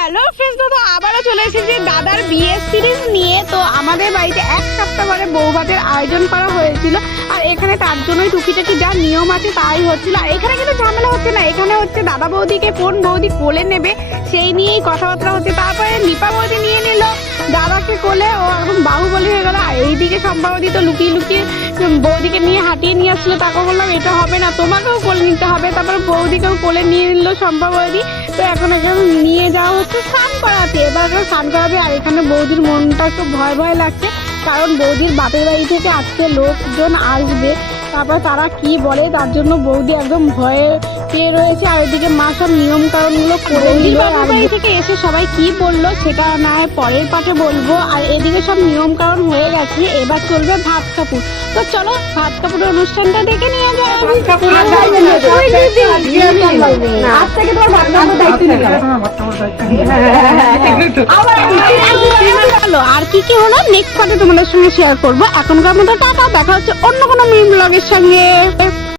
Hello friends, তো আবারও চলে এসেছি দাদার বিয়ে সিরিজ নিয়ে। তো আমাদের বাড়িতে এক সপ্তাহ পরে বৌভাতের আয়োজন করা হয়েছিল, আর এখানে তার জন্যই টুকিটাকি যা নিয়ম আছে তাই হচ্ছিল। আর এখানে কিন্তু ঝামেলা হচ্ছে না, এখানে হচ্ছে দাদা বৌদিকে কোন বৌদি কোলে নেবে সেই নিয়েই কথাবার্তা হচ্ছে। তারপরে নিপা বৌদি নিয়ে নিল দাদাকে কোলে, ও এখন বাহুবলী হয়ে গেল। আর এইদিকে শম্পা বৌদি তো লুকিয়ে লুকিয়ে বৌদিকে নিয়ে হাঁটিয়ে নিয়ে আসলো। তাকে বললাম এটা হবে না, তোমাকেও কোলে নিতে হবে। তারপরে বৌদিকেও কোলে নিয়ে নিল শম্পা বৌদি। তো এখন এখানে নিয়ে যাওয়া হচ্ছে স্নান করাতে, এবার এখন স্নান করাবে। আর এখানে বৌদির মনটা একটু ভয় ভয় লাগছে, কারণ বৌদির বাপের বাড়ি থেকে আজকে লোকজন আসবে, তারপর তারা কি বলে তার জন্য বৌদি একদম ভয়ে পেয়ে রয়েছে। আর ওইদিকে মা সব নিয়ম কারণগুলো করে দিল। বাপের বাড়ি থেকে এসে সবাই কি বললো সেটা না হয় পরের পাঠে বলবো। আর এদিকে সব নিয়ম কারণ হয়ে গেছে, এবার চলবে ভাত কাপড়। তো চলো ভাত কাপড়ের অনুষ্ঠানটা দেখে নিয়ে যাও। আর কি কি হলো নেক্সট পার্টে তোমাদের সঙ্গে শেয়ার করবো। এখনকার মতো টাটা, দেখা হচ্ছে অন্য কোনো মিম ব্লগের সঙ্গে।